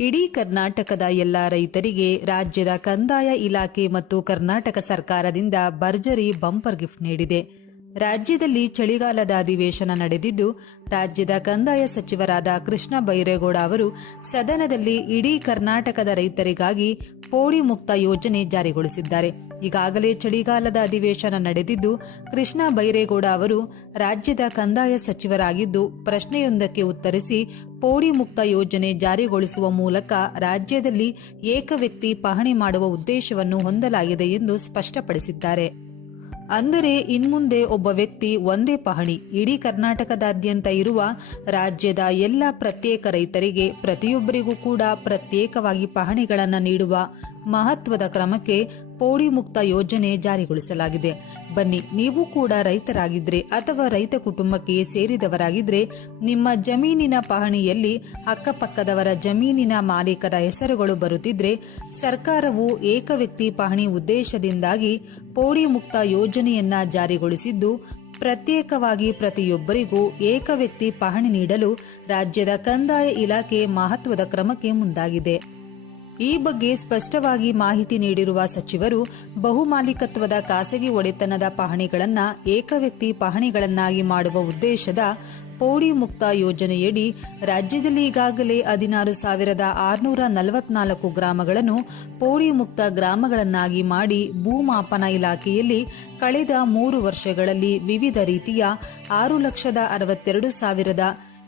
ಇಡೀ ಕರ್ನಾಟಕದ ಎಲ್ಲ ರೈತರಿಗೆ ರಾಜ್ಯದ ಕಂದಾಯ ಇಲಾಖೆ ಮತ್ತು ಕರ್ನಾಟಕ ಸರ್ಕಾರದಿಂದ ಭರ್ಜರಿ ಬಂಪರ್ ಗಿಫ್ಟ್ ನೀಡಿದೆ. ರಾಜ್ಯದಲ್ಲಿ ಚಳಿಗಾಲದ ಅಧಿವೇಶನ ನಡೆದಿದ್ದು, ರಾಜ್ಯದ ಕಂದಾಯ ಸಚಿವರಾದ ಕೃಷ್ಣ ಬೈರೇಗೌಡ ಅವರು ಸದನದಲ್ಲಿ ಇಡೀ ಕರ್ನಾಟಕದ ರೈತರಿಗಾಗಿ ಪೋಡಿ ಮುಕ್ತ ಯೋಜನೆ ಜಾರಿಗೊಳಿಸಿದ್ದಾರೆ. ಈಗಾಗಲೇ ಚಳಿಗಾಲದ ಅಧಿವೇಶನ ನಡೆದಿದ್ದು, ಕೃಷ್ಣ ಬೈರೇಗೌಡ ಅವರು ರಾಜ್ಯದ ಕಂದಾಯ ಸಚಿವರಾಗಿದ್ದು ಪ್ರಶ್ನೆಯೊಂದಕ್ಕೆ ಉತ್ತರಿಸಿ ಪೋಡಿ ಮುಕ್ತ ಯೋಜನೆ ಜಾರಿಗೊಳಿಸುವ ಮೂಲಕ ರಾಜ್ಯದಲ್ಲಿ ಏಕ ವ್ಯಕ್ತಿ ಪಹಣಿ ಮಾಡುವ ಉದ್ದೇಶವನ್ನು ಹೊಂದಲಾಗಿದೆ ಎಂದು ಸ್ಪಷ್ಟಪಡಿಸಿದ್ದಾರೆ. ಅಂದರೆ ಇನ್ಮುಂದೆ ಒಬ್ಬ ವ್ಯಕ್ತಿ ಒಂದೇ ಪಹಣಿ, ಇಡೀ ಕರ್ನಾಟಕದಾದ್ಯಂತ ಇರುವ ರಾಜ್ಯದ ಎಲ್ಲ ಪ್ರತ್ಯೇಕ ರೈತರಿಗೆ ಪ್ರತಿಯೊಬ್ಬರಿಗೂ ಕೂಡ ಪ್ರತ್ಯೇಕವಾಗಿ ಪಹಣಿಗಳನ್ನು ನೀಡುವ ಮಹತ್ವದ ಕ್ರಮಕ್ಕೆ ಪೋಡಿ ಮುಕ್ತ ಯೋಜನೆ ಜಾರಿಗೊಳಿಸಲಾಗಿದೆ. ಬನ್ನಿ, ನೀವು ಕೂಡ ರೈತರಾಗಿದ್ರೆ ಅಥವಾ ರೈತ ಕುಟುಂಬಕ್ಕೆ ಸೇರಿದವರಾಗಿದ್ರೆ ನಿಮ್ಮ ಜಮೀನಿನ ಪಹಣಿಯಲ್ಲಿ ಅಕ್ಕಪಕ್ಕದವರ ಜಮೀನಿನ ಮಾಲೀಕರ ಹೆಸರುಗಳು ಬರುತ್ತಿದ್ರೆ ಸರ್ಕಾರವು ಏಕ ವ್ಯಕ್ತಿ ಪಹಣಿ ಉದ್ದೇಶದಿಂದಾಗಿ ಪೋಡಿ ಮುಕ್ತ ಯೋಜನೆಯನ್ನ ಜಾರಿಗೊಳಿಸಿದ್ದು, ಪ್ರತ್ಯೇಕವಾಗಿ ಪ್ರತಿಯೊಬ್ಬರಿಗೂ ಏಕ ವ್ಯಕ್ತಿ ಪಹಣಿ ನೀಡಲು ರಾಜ್ಯದ ಕಂದಾಯ ಇಲಾಖೆ ಮಹತ್ವದ ಕ್ರಮಕ್ಕೆ ಮುಂದಾಗಿದೆ. ಈ ಬಗ್ಗೆ ಸ್ಪಷ್ಟವಾಗಿ ಮಾಹಿತಿ ನೀಡಿರುವ ಸಚಿವರು, ಬಹುಮಾಲೀಕತ್ವದ ಖಾಸಗಿ ಒಡೆತನದ ಪಹಣಿಗಳನ್ನು ಏಕವ್ಯಕ್ತಿ ಪಹಣಿಗಳನ್ನಾಗಿ ಮಾಡುವ ಉದ್ದೇಶದ ಪೌಡಿ ಮುಕ್ತ ಯೋಜನೆಯಡಿ ರಾಜ್ಯದಲ್ಲಿ ಈಗಾಗಲೇ ಹದಿನಾರು ಸಾವಿರದ ಆರುನೂರ ನಲವತ್ನಾಲ್ಕು ಗ್ರಾಮಗಳನ್ನು ಪೌಡಿ ಮುಕ್ತ ಗ್ರಾಮಗಳನ್ನಾಗಿ ಮಾಡಿ ಭೂಮಾಪನ ಇಲಾಖೆಯಲ್ಲಿ ಕಳೆದ ಮೂರು ವರ್ಷಗಳಲ್ಲಿ ವಿವಿಧ ರೀತಿಯ ಆರು ಲಕ್ಷದ ಅರವತ್ತೆರಡು ಸಾವಿರದ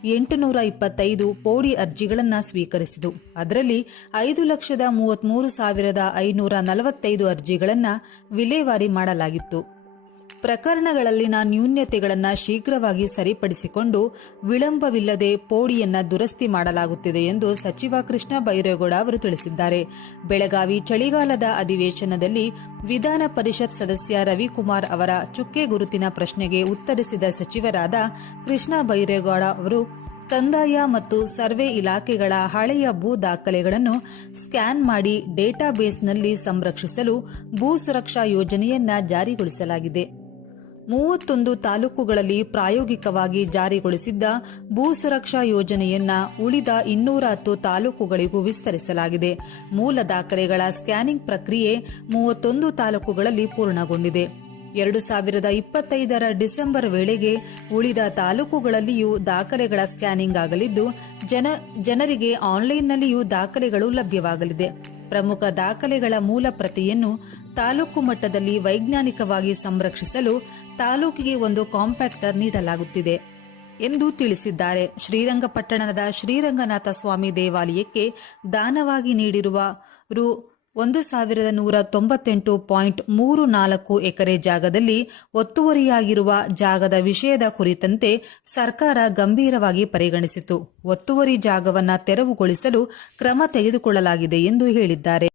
ಎಂಟುನೂರ ಇಪ್ಪತ್ತೈದು ಪೋಡಿ ಅರ್ಜಿಗಳನ್ನು ಸ್ವೀಕರಿಸಿತು. ಅದರಲ್ಲಿ ಐದು ಲಕ್ಷದ ಮೂವತ್ಮೂರು ಸಾವಿರದ ಐನೂರ ನಲವತ್ತೈದು ಅರ್ಜಿಗಳನ್ನು ವಿಲೇವಾರಿ ಮಾಡಲಾಗಿತ್ತು. ಪ್ರಕರಣಗಳಲ್ಲಿನ ನ್ಯೂನ್ಯತೆಗಳನ್ನು ಶೀಘ್ರವಾಗಿ ಸರಿಪಡಿಸಿಕೊಂಡು ವಿಳಂಬವಿಲ್ಲದೆ ಪೋಡಿಯನ್ನ ದುರಸ್ತಿ ಮಾಡಲಾಗುತ್ತಿದೆ ಎಂದು ಸಚಿವ ಕೃಷ್ಣ ಬೈರೇಗೌಡ ಅವರು ತಿಳಿಸಿದ್ದಾರೆ. ಬೆಳಗಾವಿ ಚಳಿಗಾಲದ ಅಧಿವೇಶನದಲ್ಲಿ ವಿಧಾನ ಪರಿಷತ್ ಸದಸ್ಯ ರವಿಕುಮಾರ್ ಅವರ ಚುಕ್ಕೆ ಗುರುತಿನ ಪ್ರಶ್ನೆಗೆ ಉತ್ತರಿಸಿದ ಸಚಿವರಾದ ಕೃಷ್ಣ ಬೈರೇಗೌಡ ಅವರು, ಕಂದಾಯ ಮತ್ತು ಸರ್ವೆ ಇಲಾಖೆಗಳ ಹಳೆಯ ಭೂ ದಾಖಲೆಗಳನ್ನು ಸ್ಕ್ಯಾನ್ ಮಾಡಿ ಡೇಟಾಬೇಸ್ನಲ್ಲಿ ಸಂರಕ್ಷಿಸಲು ಭೂ ಸುರಕ್ಷಾ ಯೋಜನೆಯನ್ನ ಜಾರಿಗೊಳಿಸಲಾಗಿದೆ. ಮೂವತ್ತೊಂದು ತಾಲೂಕುಗಳಲ್ಲಿ ಪ್ರಾಯೋಗಿಕವಾಗಿ ಜಾರಿಗೊಳಿಸಿದ್ದ ಭೂ ಸುರಕ್ಷಾ ಯೋಜನೆಯನ್ನ ಉಳಿದ ಇನ್ನೂರ ಹತ್ತು ತಾಲೂಕುಗಳಿಗೂ ವಿಸ್ತರಿಸಲಾಗಿದೆ. ಮೂಲ ದಾಖಲೆಗಳ ಸ್ಕ್ಯಾನಿಂಗ್ ಪ್ರಕ್ರಿಯೆ ಮೂವತ್ತೊಂದು ತಾಲೂಕುಗಳಲ್ಲಿ ಪೂರ್ಣಗೊಂಡಿದೆ. ಎರಡು ಸಾವಿರದ ಇಪ್ಪತ್ತೈದರ ಡಿಸೆಂಬರ್ ವೇಳೆಗೆ ಉಳಿದ ತಾಲೂಕುಗಳಲ್ಲಿಯೂ ದಾಖಲೆಗಳ ಸ್ಕ್ಯಾನಿಂಗ್ ಆಗಲಿದ್ದು, ಜನ, ಜನರಿಗೆ ಆನ್ಲೈನ್ನಲ್ಲಿಯೂ ದಾಖಲೆಗಳು ಲಭ್ಯವಾಗಲಿದೆ. ಪ್ರಮುಖ ದಾಖಲೆಗಳ ಮೂಲ ಪ್ರತಿಯನ್ನು ತಾಲೂಕು ಮಟ್ಟದಲ್ಲಿ ವೈಜ್ಞಾನಿಕವಾಗಿ ಸಂರಕ್ಷಿಸಲು ತಾಲೂಕಿಗೆ ಒಂದು ಕಾಂಪ್ಯಾಕ್ಟರ್ ನೀಡಲಾಗುತ್ತಿದೆ ಎಂದು ತಿಳಿಸಿದ್ದಾರೆ. ಶ್ರೀರಂಗಪಟ್ಟಣದ ಶ್ರೀರಂಗನಾಥ ಸ್ವಾಮಿ ದೇವಾಲಯಕ್ಕೆ ದಾನವಾಗಿ ನೀಡಿರುವ ರು ಒಂದು ಸಾವಿರದ ನೂರ ತೊಂಬತ್ತೆಂಟು ಪಾಯಿಂಟ್ ಮೂರು ನಾಲ್ಕು ಎಕರೆ ಜಾಗದಲ್ಲಿ ಒತ್ತುವರಿಯಾಗಿರುವ ಜಾಗದ ವಿಷಯದ ಕುರಿತಂತೆ ಸರ್ಕಾರ ಗಂಭೀರವಾಗಿ ಪರಿಗಣಿಸಿತು. ಒತ್ತುವರಿ ಜಾಗವನ್ನು ತೆರವುಗೊಳಿಸಲು ಕ್ರಮ ತೆಗೆದುಕೊಳ್ಳಲಾಗಿದೆ ಎಂದು ಹೇಳಿದ್ದಾರೆ.